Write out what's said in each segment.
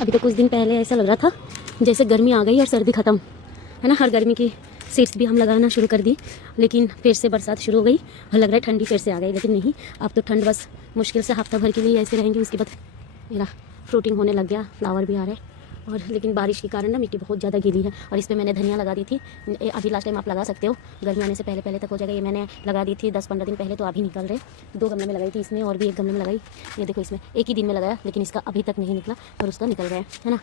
अभी तो कुछ दिन पहले ऐसा लग रहा था जैसे गर्मी आ गई और सर्दी ख़त्म है ना। हर गर्मी की सीड्स भी हम लगाना शुरू कर दी, लेकिन फिर से बरसात शुरू हो गई और लग रहा है ठंडी फिर से आ गई। लेकिन नहीं, अब तो ठंड बस मुश्किल से हफ्ता भर के लिए ऐसे रहेंगे। उसके बाद मेरा फ्रूटिंग होने लग गया, फ्लावर भी आ रहे हैं। और लेकिन बारिश के कारण ना मिट्टी बहुत ज़्यादा गीली है। और इस पर मैंने धनिया लगा दी थी, अभी लास्ट टाइम आप लगा सकते हो, गर्मी आने से पहले पहले तक हो जाएगा। ये मैंने लगा दी थी 10-15 दिन पहले, तो अभी निकल रहे। 2 गमले में लगाई थी इसमें, और भी एक गमले में लगाई। ये देखो, इसमें एक ही दिन में लगाया, लेकिन इसका अभी तक नहीं निकला और उसका निकल गया है ना।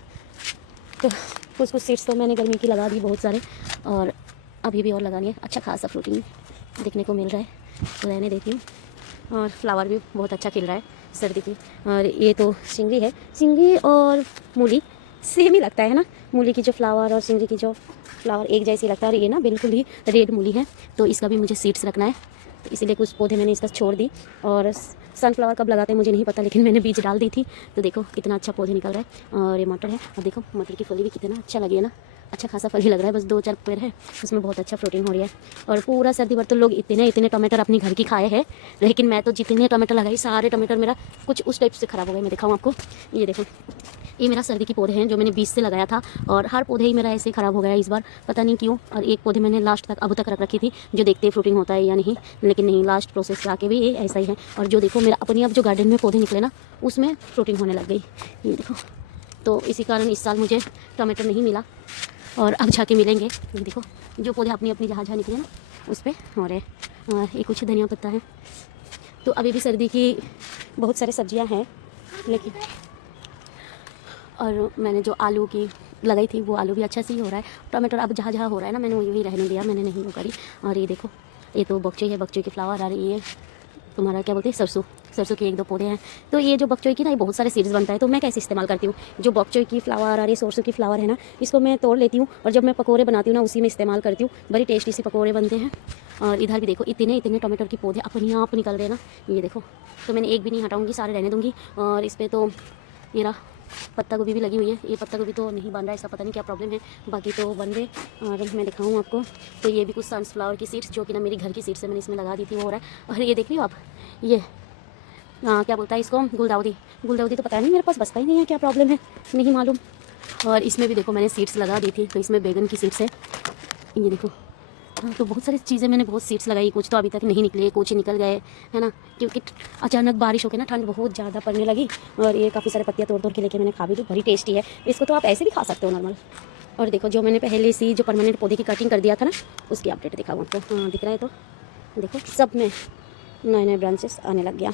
तो कुछ सीड्स तो मैंने गर्मी की लगा दी बहुत सारे, और अभी भी और लगानी है। अच्छा खासा फ्रूटिंग देखने को मिल रहा है, तो रहने देती हूँ। और फ्लावर भी बहुत अच्छा खिल रहा है सर्दी की। और ये तो सिंगी है, सिंगी और मूली सेम ही लगता है ना। मूली की जो फ्लावर और सिंगी की जो फ्लावर एक जैसी लगता है। और ये ना बिल्कुल ही रेड मूली है, तो इसका भी मुझे सीड्स रखना है, तो इसीलिए कुछ पौधे मैंने इसका छोड़ दी। और सनफ्लावर कब लगाते हैं मुझे नहीं पता, लेकिन मैंने बीज डाल दी थी। तो देखो कितना अच्छा पौधे निकल रहा है। और ये मटर है, और देखो मटर की फली भी कितना अच्छा लगी है ना। अच्छा खासा फल ही लग रहा है, बस 2-4 पेड़ है, उसमें बहुत अच्छा फ्रूटिंग हो रही है। और पूरा सर्दी भर तो लोग इतने टमाटर अपने घर की खाए हैं, लेकिन मैं तो जितने टमाटर लगाई सारे टमाटर मेरा कुछ उस टाइप से ख़राब हो गए। मैं दिखाऊँ आपको, ये देखो, ये मेरा सर्दी के पौधे हैं जो मैंने बीज से लगाया था, और हर पौधे ही मेरा ऐसे ख़राब हो गया इस बार, पता नहीं क्यों। और एक पौधे मैंने लास्ट तक अब तक रख रखी थी, जो देखते फ्रूटिंग होता है या नहीं, लेकिन नहीं, लास्ट प्रोसेस से आके भी ये ऐसा ही है। और जो देखो मेरा अपनी अब जो गार्डन में पौधे निकले ना, उसमें फ्रूटिंग होने लग गई, ये देखो। तो इसी कारण इस साल मुझे टमाटर नहीं मिला, और अब जाके मिलेंगे। ये देखो जो पौधे अपनी अपनी जहाँ जहाँ निकले ना उस पर। और ये कुछ धनिया पत्ता है। तो अभी भी सर्दी की बहुत सारे सब्जियां हैं, लेकिन और मैंने जो आलू की लगाई थी वो आलू भी अच्छा से ही हो रहा है। टमाटर अब जहाँ जहाँ हो रहा है ना, मैंने वही रहने दिया, मैंने नहीं वो करी। और ये देखो, ये तो बकचोई है, बकचोई की फ्लावर आ रही है। तुम्हारा क्या बोलते हैं, सरसों, सरसों के 1-2 पौधे हैं। तो ये जो बकचोई की ना, ये बहुत सारे सीड्स बनता है। तो मैं कैसे इस्तेमाल करती हूँ, जो बकचोई की फ्लावर आ रही है, सरसों की फ्लावर है ना, इसको मैं तोड़ लेती हूँ, और जब मैं पकोड़े बनाती हूँ ना, उसी में इस्तेमाल करती हूँ। बड़ी टेस्टी से पकोड़े बनते हैं। और इधर भी देखो इतने टमाटर के पौधे अपने आप निकल रहे हैं ना, ये देखो। तो मैंने एक भी नहीं हटाऊँगी, सारे रहने दूँगी। और इस पर तो ये रहा, पत्ता गोभी भी लगी हुई है। ये पत्ता गोभी तो नहीं बन रहा है, इसका पता नहीं क्या प्रॉब्लम है, बाकी तो बन रहे। और मैं दिखाऊँ आपको, तो ये भी कुछ सनफ्लावर की सीड्स, जो कि ना मेरी घर की सीड्स से मैंने इसमें लगा दी थी, वो हो रहा है। और ये देख रही हो आप, ये क्या बोलता है इसको, गुलदाउदी। गुलदाउदी तो पता नहीं मेरे पास बसता ही नहीं है, क्या प्रॉब्लम है नहीं मालूम। और इसमें भी देखो मैंने सीड्स लगा दी थी, तो इसमें बैगन की सीड्स है, ये देखो। हाँ, तो बहुत सारी चीज़ें मैंने बहुत सीड्स लगाई, कुछ तो अभी तक नहीं निकले, कुछ निकल गए, है ना। क्योंकि अचानक बारिश हो के ना ठंड बहुत ज़्यादा पड़ने लगी। और ये काफ़ी सारे पत्तियाँ तोड़ तोड़ के लेके मैंने खा भी दी, बड़ी टेस्टी है। इसको तो आप ऐसे भी खा सकते हो नॉर्मल। और देखो जो मैंने पहले से जो परमानेंट पौधे की कटिंग कर दिया था ना, उसकी अपडेट दिखाऊँ आपको। हाँ दिख रहा है, तो देखो सब में नए ब्रांचेस आने लग गया।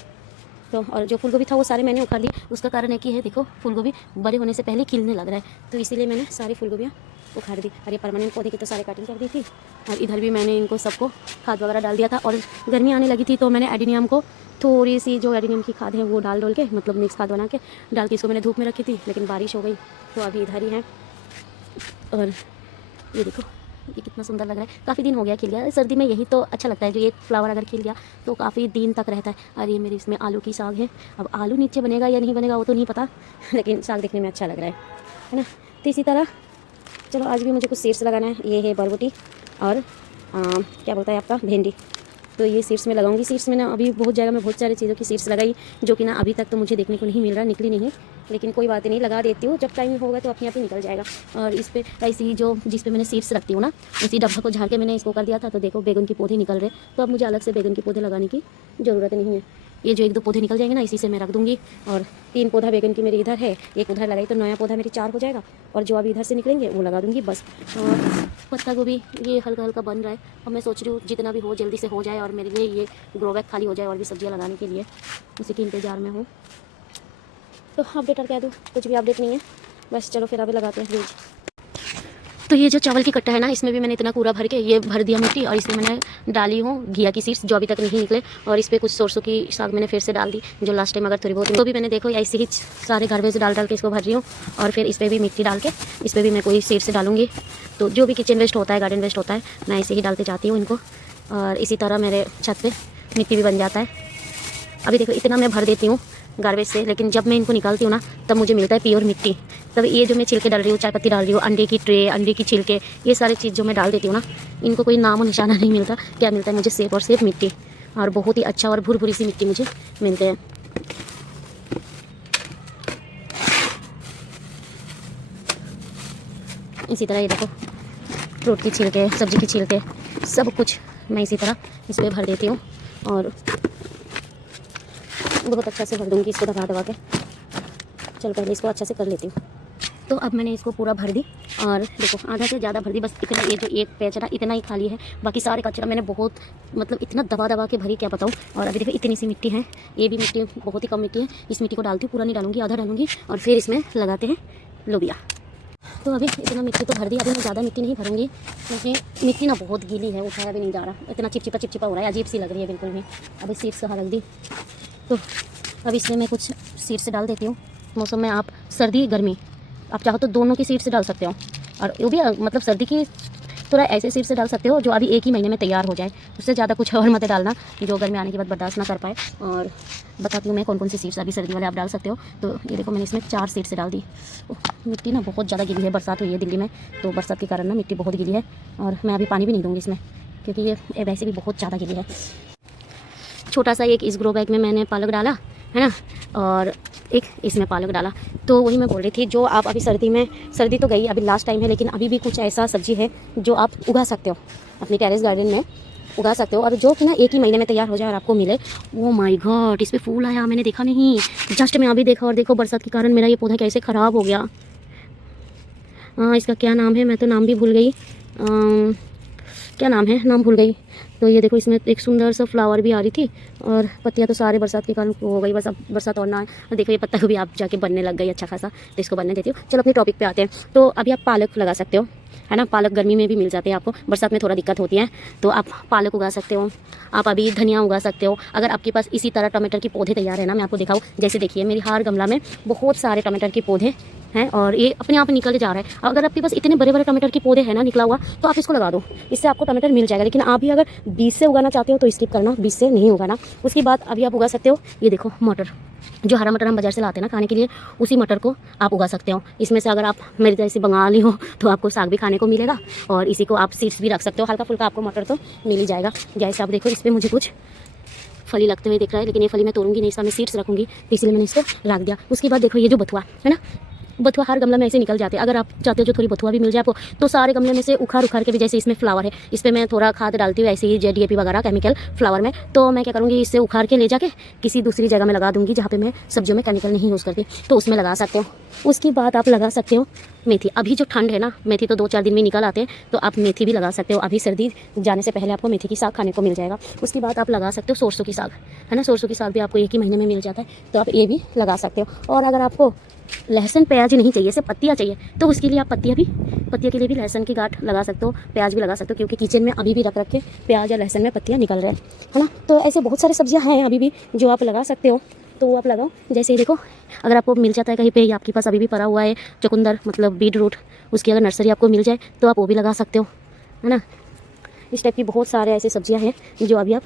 तो और जो फूलगोभी था वो सारे मैंने उखाड़ लिए। उसका कारण है कि है देखो, फूलगोभी बड़े होने से पहले खिलने लग रहा है, तो इसीलिए मैंने सारी फूलगोभियाँ उखाड़ दी। और ये परमानेंट पौधे की तो सारे कटिंग कर दी थी। और इधर भी मैंने इनको सबको खाद वगैरह डाल दिया था। और गर्मी आने लगी थी, तो मैंने एडिनियम को थोड़ी सी जो एडिनियम की खाद है वो डाल के, मतलब मिक्स खाद बना के डाल के इसको मैंने धूप में रखी थी, लेकिन बारिश हो गई तो अभी इधर ही है। और ये देखो ये कितना सुंदर लग रहा है, काफ़ी दिन हो गया खिल गया। सर्दी में यही तो अच्छा लगता है, जो एक फ्लावर अगर खिल गया तो काफ़ी दिन तक रहता है। और ये मेरे इसमें आलू की साग है। अब आलू नीचे बनेगा या नहीं बनेगा वो तो नहीं पता, लेकिन साग देखने में अच्छा लग रहा है ना। तो इसी तरह चलो आज भी मुझे कुछ सीड्स लगाना है। ये है बरबटी और क्या बोलता है आपका, भिंडी। तो ये सीड्स में लगाऊंगी। सीड्स में ना अभी बहुत जगह में बहुत सारी चीज़ों की सीड्स लगाई, जो कि ना अभी तक तो मुझे देखने को नहीं मिल रहा, निकली नहीं। लेकिन कोई बात नहीं, लगा देती हूँ, जब टाइम होगा तो अपने आप ही निकल जाएगा। और इस पर ऐसी ही जो जिस पे मैंने सीड्स रखती हूँ ना, उसी डब्बा को झाड़ के मैंने इसको कर दिया था। तो देखो बैगन के पौधे निकल रहे, तो अब मुझे अलग से बैगन के पौधे लगाने की ज़रूरत नहीं है। ये जो 1-2 पौधे निकल जाएंगे ना, इसी से मैं रख दूँगी। और 3 पौधा बैगन की मेरी इधर है, एक उधर लगाई, तो नया पौधा मेरी 4 हो जाएगा। और जो अभी इधर से निकलेंगे वो लगा दूँगी बस। और पत्ता गोभी ये हल्का हल्का बन रहा है, और मैं सोच रही हूँ जितना भी हो जल्दी से हो जाए, और मेरे लिए ये ग्रो बैग खाली हो जाए और भी सब्जियाँ लगाने के लिए, उसी के इंतज़ार में हूँ। तो अपडेट और क्या दूँ, कुछ भी अपडेट नहीं है, बस चलो फिर अभी लगाते हैं बीज। तो ये जो चावल की कट्टा है ना, इसमें भी मैंने इतना कूड़ा भर के ये भर दिया मिट्टी, और इसमें मैंने डाली हूँ घिया की सीड्स, जो अभी तक नहीं निकले। और इस पर कुछ सरसों की साग मैंने फिर से डाल दी, जो लास्ट टाइम अगर थोड़ी बहुत, तो भी मैंने देखो ऐसे ही सारे गार्बेज डाल के इसको भर रही हूँ। और फिर इस पर भी मिट्टी डाल के इस पर भी मैं कोई सीड्स डालूंगी। तो जो भी किचन वेस्ट होता है, गार्डन वेस्ट होता है, मैं ऐसे ही डालते जाती हूँ इनको। और इसी तरह मेरे छत पर मिट्टी भी बन जाता है। अभी देखो इतना मैं भर देती हूँ गार्बेज से, लेकिन जब मैं इनको निकालती हूँ ना, तब मुझे मिलता है प्योर मिट्टी। तब ये जो मैं छिलके डाल रही हूँ, चाय पत्ती डाल रही हूँ, अंडे की ट्रे, अंडे की छिलके, ये सारी चीज़ जो मैं डाल देती हूँ ना, इनको कोई नाम और निशाना नहीं मिलता। क्या मिलता है मुझे, सिर्फ और सिर्फ मिट्टी। और बहुत ही अच्छा और भुरभुरी सी मिट्टी मुझे मिलते हैं। इसी तरह ये देखो फ्रूट की छिलके, सब्जी की छिलके, सब कुछ मैं इसी तरह इस पर भर देती हूँ और बहुत अच्छा से भर दूँगी इसको दबा दबा के। चल पहले इसको अच्छा से कर लेती हूँ। तो अब मैंने इसको पूरा भर दी और देखो आधा से ज़्यादा भर दी, बस इतना, ये जो एक पैच ना इतना ही खाली है, बाकी सारे कचरा मैंने बहुत मतलब इतना दबा दबा के भरी क्या बताऊँ। और अभी देखो इतनी सी मिट्टी है, ये भी मिट्टी बहुत ही कम मिट्टी है, इस मिट्टी को डालती हूँ, पूरा नहीं डालूंगी, आधा डालूंगी और फिर इसमें लगाते हैं लोबिया। तो अभी इतना मिट्टी तो भर दी, अभी मैं ज़्यादा मिट्टी नहीं भरूंगी क्योंकि मिट्टी ना बहुत गीली है, उठाया भी नहीं जा रहा, इतना चिपचिपा चिपचिपा हो रहा है, अजीब सी लग रही है बिल्कुल भी। अभी सीड्स कहाँ रख दी, तो अब इसमें मैं कुछ सीड्स डाल देती हूँ। मौसम में आप सर्दी गर्मी आप चाहो तो दोनों की सीड्स डाल सकते हो, और वो भी मतलब सर्दी की थोड़ा ऐसे सीड्स डाल सकते हो जो अभी एक ही महीने में तैयार हो जाए, उससे ज़्यादा कुछ और मत डालना जो गर्मी आने के बाद बर्दाश्त ना कर पाए। और बताती हूँ मैं कौन कौन सी सीड्स अभी सर्दी वाले आप डाल सकते हो। तो ये देखो मैंने इसमें 4 सीड्स डाल दी। मिट्टी ना बहुत ज़्यादा गीली है, बरसात हुई है दिल्ली में, तो बरसात के कारण ना मिट्टी बहुत गीली है और मैं अभी पानी भी नहीं दूँगी इसमें क्योंकि ये वैसे भी बहुत ज़्यादा गीली है। छोटा सा एक इस ग्रो बैग में मैंने पालक डाला है ना, और एक इसमें पालक डाला। तो वही मैं बोल रही थी, जो आप अभी सर्दी में, सर्दी तो गई अभी लास्ट टाइम है, लेकिन अभी भी कुछ ऐसा सब्जी है जो आप उगा सकते हो अपनी टेरेस गार्डन में, उगा सकते हो और जो कि ना एक ही महीने में तैयार हो जाए और आपको मिले। ओ माय गॉड, इस पर फूल आया, मैंने देखा नहीं, जस्ट मैं अभी देखा और देखो बरसात के कारण मेरा ये पौधा कैसे ख़राब हो गया। इसका क्या नाम है, मैं तो नाम भी भूल गई, क्या नाम है, नाम भूल गई। तो ये देखो इसमें एक सुंदर सा फ्लावर भी आ रही थी और पत्तियां तो सारे बरसात के कारण हो गई, बस अब बरसात और ना है। देखो ये पत्ता को भी आप जाके बनने लग गई अच्छा खासा, तो इसको बनने देती हूँ। चलो अपने टॉपिक पे आते हैं। तो अभी आप पालक लगा सकते हो है ना, पालक गर्मी में भी मिल जाते हैं आपको, बरसात में थोड़ा दिक्कत होती है, तो आप पालक उगा सकते हो। आप अभी धनिया उगा सकते हो। अगर आपके पास इसी तरह टमाटर के पौधे तैयार है ना, मैं आपको दिखाऊँ, जैसे देखिए मेरी हर गमला में बहुत सारे टमाटर के पौधे हैं और ये अपने आप निकल जा रहा है। अगर आपके पास इतने बड़े बड़े टमाटर के पौधे हैं ना निकला हुआ, तो आप इसको लगा दो, इससे आपको टमाटर मिल जाएगा। लेकिन आप भी अगर बीज से उगाना चाहते हो तो स्किप करना, बीज से नहीं उगाना। उसके बाद अभी आप उगा सकते हो, ये देखो मटर, जो हरा मटर हम बाजार से लाते हैं ना खाने के लिए, उसी मटर को आप उगा सकते हो। इसमें से अगर आप मेरे जैसे बंगाली हो तो आपको साग भी खाने को मिलेगा और इसी को आप सीड्स भी रख सकते हो, हल्का फुल्का आपको मटर तो मिल ही जाएगा। जैसे आप देखो इस पर मुझे कुछ फली लगते हुए दिख रहा है, लेकिन ये फली मैं तोड़ूंगी नहीं, इसका मैं सीड्स रखूंगी, तो इसलिए मैंने इसको रख दिया। उसके बाद देखो ये जो बथुआ है ना, बथुआ हर गमला में ऐसे निकल जाते हैं। अगर आप चाहते हो जो थोड़ी बथुआ भी मिल जाए आपको, तो सारे गमले में से उखाड़ उखाड़ के भी, जैसे इसमें फ्लावर है, इस पर मैं थोड़ा खाद डालती हूँ ऐसे ही DAP वगैरह केमिकल फ्लावर में, तो मैं क्या करूँगी, इससे उखाड़ के ले जाके किसी दूसरी जगह में लगा दूँगी जहाँ पे मैं सब्जियों में केमिकल नहीं यूज़ करती, तो उसमें लगा सकते हो। उसके बाद आप लगा सकते हो मेथी। अभी जो ठंड है ना, मेथी तो 2-4 दिन में निकल आते हैं, तो आप मेथी भी लगा सकते हो। अभी सर्दी जाने से पहले आपको मेथी की साग खाने को मिल जाएगा। उसके बाद आप लगा सकते हो सरसों की साग है ना, सरसों की साग भी आपको एक ही महीने में मिल जाता है, तो आप ये भी लगा सकते हो। और अगर आपको लहसुन प्याज नहीं चाहिए, सिर्फ पत्तियाँ चाहिए, तो उसके लिए आप पत्तियाँ के लिए भी लहसुन की गांठ लगा सकते हो, प्याज भी लगा सकते हो, क्योंकि किचन में अभी भी रख के प्याज और लहसुन में पत्तियाँ निकल रहे हैं है ना। तो ऐसे बहुत सारी सब्जियाँ हैं अभी भी जो आप लगा सकते हो, तो वो आप लगाओ। जैसे देखो अगर आपको मिल जाता है कहीं पे, या आपके पास अभी भी पड़ा हुआ है चुकंदर मतलब बीट रूट, उसकी अगर नर्सरी आपको मिल जाए तो आप वो भी लगा सकते हो है ना। इस टाइप की बहुत सारे ऐसी सब्जियां हैं जो अभी आप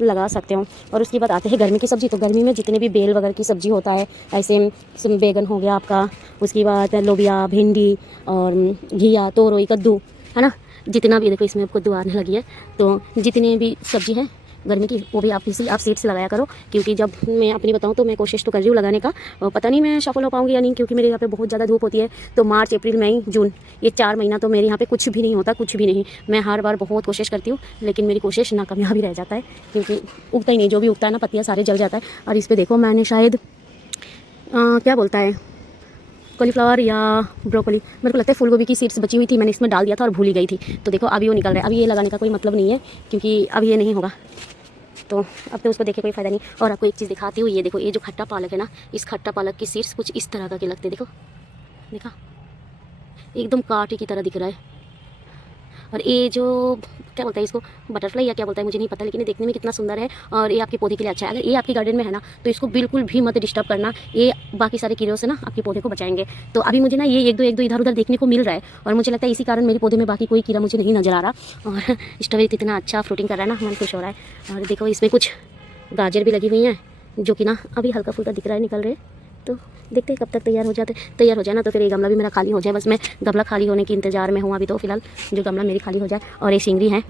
लगा सकते हो। और उसके बाद आते हैं गर्मी की सब्जी। तो गर्मी में जितने भी बेल वगैरह की सब्जी होता है, ऐसे बैगन हो गया आपका, उसके बाद लोबिया, भिंडी और घिया, तोरई, कद्दू है ना, जितना भी देखो इसमें कद्दू आने लगी है, तो जितने भी सब्जी हैं गर्मी की, वो भी आप सीड्स लगाया करो। क्योंकि जब मैं अपनी बताऊं तो मैं कोशिश तो कर रही हूँ लगाने का, पता नहीं मैं सफल हो पाऊंगी या नहीं, क्योंकि मेरे यहाँ पे बहुत ज़्यादा धूप होती है। तो मार्च, अप्रैल, मई, जून, ये 4 महीना तो मेरे यहाँ पे कुछ भी नहीं होता, कुछ भी नहीं। मैं हर बार बहुत कोशिश करती हूँ, लेकिन मेरी कोशिश नाकामयाब ही रह जाता है, क्योंकि उगता ही नहीं, जो भी उगता है ना पत्तियाँ सारे जल जाता है। और इस पर देखो मैंने शायद क्या बोलता है, कॉलीफ्लावर या ब्रोकली, मेरे को लगता है फूलगोभी की सीड्स बची हुई थी, मैंने इसमें डाल दिया था और भूल ही गई थी। तो देखो अभी वो निकल रहा है। अभी ये लगाने का कोई मतलब नहीं है, क्योंकि अभी ये नहीं होगा, तो अब तो उसको देखे कोई फ़ायदा नहीं। और आपको एक चीज़ दिखाती हूँ, ये देखो ये जो खट्टा पालक है ना, इस खट्टा पालक की सीड्स कुछ इस तरह का के लगते, देखो देखा, एकदम कांटे की तरह दिख रहा है। और ये जो क्या बोलता है इसको, बटरफ्लाई या क्या बोलता है मुझे नहीं पता, लेकिन ये देखने में कितना सुंदर है और ये आपके पौधे के लिए अच्छा है। अगर ये आपके गार्डन में है ना, तो इसको बिल्कुल भी मत डिस्टर्ब करना, ये बाकी सारे कीड़ों से ना आपके पौधे को बचाएंगे। तो अभी मुझे ना ये एक दो इधर उधर देखने को मिल रहा है, और मुझे लगता है इसी कारण मेरे पौधे में बाकी कोई कीड़ा मुझे नहीं नजर आ रहा। और स्ट्रॉबेरी इतना अच्छा फ्रूटिंग कर रहा है ना, मन खुश हो रहा है। और देखो इसमें कुछ गाजर भी लगी हुई हैं, जो कि ना अभी हल्का फुल्का दिख रहा है, निकल रहे। तो देखते हैं कब तक तैयार हो जाए ना, तो फिर ये गमला भी मेरा खाली हो जाए। बस मैं गमला खाली होने के इंतजार में हूँ अभी, तो फिलहाल जो गमला मेरी खाली हो जाए। और ये शिंगरी है,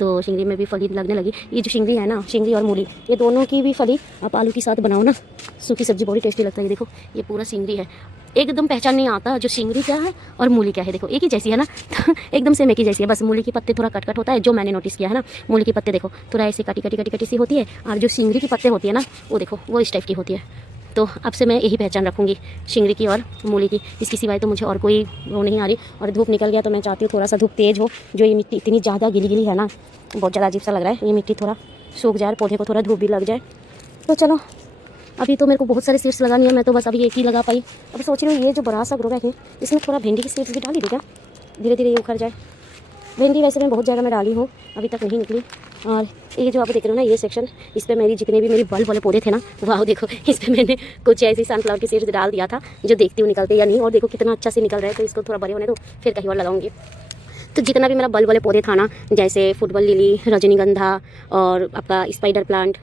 तो शिंगरी में भी फली लगने लगी। ये जो शिंगरी है ना, शिंगरी और मूली, ये दोनों की भी फली आप आलू के साथ बनाओ ना, सूखी सब्जी बड़ी टेस्टी लगता है। ये देखो ये पूरा शिंगरी है, एकदम पहचान नहीं आता जो सिंगरी क्या है और मूली क्या है। देखो एक ही जैसी है ना तो एकदम सेम एक ही जैसी है, बस मूली के पत्ते थोड़ा कट कट होता है, जो मैंने नोटिस किया है ना। मूली के पत्ते देखो थोड़ा ऐसे कटी कटी कटी कटी सी होती है, और जो सिंगरी की पत्ते होती है ना वो देखो वो इस टाइप की होती है। तो अब से मैं यही पहचान रखूँगी सिंगरी की और मूली की, इसकी सिवाय तो मुझे और कोई वो नहीं आ रही। और धूप निकल गया तो मैं चाहती हूँ थोड़ा सा धूप तेज़ हो, जो ये मिट्टी इतनी ज़्यादा गिली गिली है ना, बहुत ज़्यादा अजीब सा लग रहा है। ये मिट्टी थोड़ा सूख जाए, पौधे को थोड़ा धूप भी लग जाए। तो चलो अभी तो मेरे को बहुत सारे सीड्स लगानी है, मैं तो बस अभी एक ही लगा पाई। अब सोच रही हूँ ये जो बड़ा सा ग्रो बैग है इसमें थोड़ा भिंडी की सीड्स भी डाली थी क्या, धीरे धीरे ये उखड़ जाए। भिंडी वैसे मैं बहुत जगह में डाली हूँ, अभी तक नहीं निकली। और ये जो आप देख रहे हो ना ये सेक्शन, इस पर मेरी जितने भी मेरी बल्ब वाले पौधे थे ना, वाह देखो इस पर मैंने कुछ ऐसी सनफ्लावर की सीड्स डाल दिया था, जो देखती हूँ निकलते या नहीं। और देखो कितना अच्छा से निकल रहा है, तो इसको थोड़ा बड़े होने दो फिर कहीं और लगाऊंगी। तो जितना भी मेरा बल्ब वाले पौधे था ना, जैसे फुटबॉल लिली, रजनीगंधा और आपका स्पाइडर प्लांट,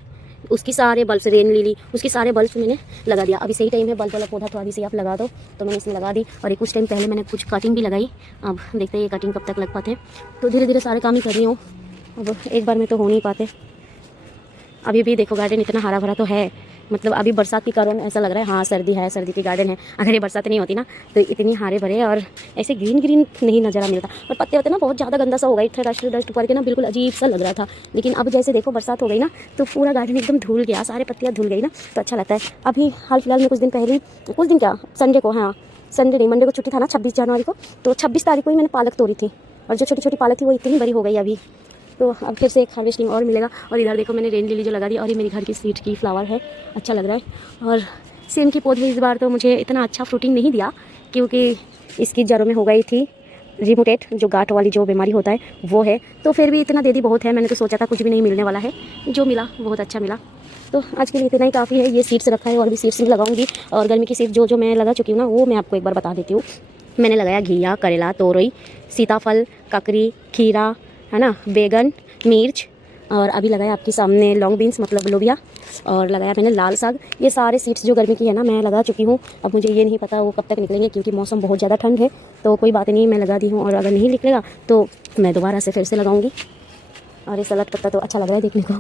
उसकी सारे बल्ब, रेन लिली, उसके सारे बल्ब मैंने लगा दिया। अभी सही टाइम है बल्ब वाला पौधा, तो अभी से आप लगा दो, तो मैंने इसमें लगा दी। और एक कुछ टाइम पहले मैंने कुछ कटिंग भी लगाई, अब देखते हैं ये कटिंग कब तक लग पाते। तो धीरे धीरे सारे काम ही कर रही हूँ, अब एक बार में तो हो नहीं पाते। अभी भी देखो गार्डन इतना हरा भरा तो है, मतलब अभी बरसात के कारण ऐसा लग रहा है हाँ सर्दी है, सर्दी की गार्डन है। अगर ये बरसात नहीं होती ना तो इतनी हरे भरे और ऐसे ग्रीन ग्रीन नहीं नज़र मिलता। और पत्ते होते ना बहुत ज़्यादा गंदा सा हो गया, इतना डस्ट डस्ट पड़ के ना बिल्कुल अजीब सा लग रहा था। लेकिन अब जैसे देखो बरसात हो गई ना तो पूरा गार्डन एकदम धुल गया, सारे पत्तियाँ धुल गई ना, तो अच्छा लगता है। अभी हाल फिलहाल में कुछ दिन पहले, कुछ दिन क्या संडे को, हाँ संडे नहीं मंडे को छुट्टी था ना 26 जनवरी को, तो 26 तारीख को ही मैंने पालक तोड़ी थी। और जो छोटी छोटी पालक थी वो इतनी बड़ी हो गई अभी, तो अब फिर से एक हार्वेस्टिंग और मिलेगा। और इधर देखो मैंने रेन लिली जो लगा दी, और ये मेरी घर की सीट की फ्लावर है, अच्छा लग रहा है। और सेम की पौधे इस बार तो मुझे इतना अच्छा फ्रूटिंग नहीं दिया, क्योंकि इसकी जड़ों में हो गई थी रिमोटेट, जो गांठ वाली जो बीमारी होता है वो है। तो फिर भी इतना दे दी बहुत है, मैंने तो सोचा था कुछ भी नहीं मिलने वाला है, जो मिला बहुत अच्छा मिला। तो आज के लिए इतना ही काफ़ी है। ये सीड्स रखा है और भी सीड्स भी लगाऊंगी। और गर्मी की सीड्स जो मैं लगा चुकी हूँ ना वो मैं आपको एक बार बता देती हूँ। मैंने लगाया घिया, करेला, तोरई, सीताफल, ककड़ी, खीरा है ना, बैगन, मिर्च, और अभी लगाया आपके सामने लॉन्ग बीन्स मतलब लोबिया, और लगाया मैंने लाल साग। ये सारे सीड्स जो गर्मी की है ना मैं लगा चुकी हूँ। अब मुझे ये नहीं पता वो कब तक निकलेंगे, क्योंकि मौसम बहुत ज़्यादा ठंड है। तो कोई बात नहीं, मैं लगा दी हूँ, और अगर नहीं निकलेगा तो मैं दोबारा से फिर से लगाऊंगी। और ये सलाद पत्ता तो अच्छा लग रहा है देखने को,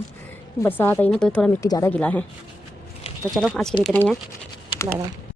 बरसात आई ना तो थोड़ा मिट्टी ज़्यादा गिला है। तो चलो आज के लिए इतना ही है, बाय बाय।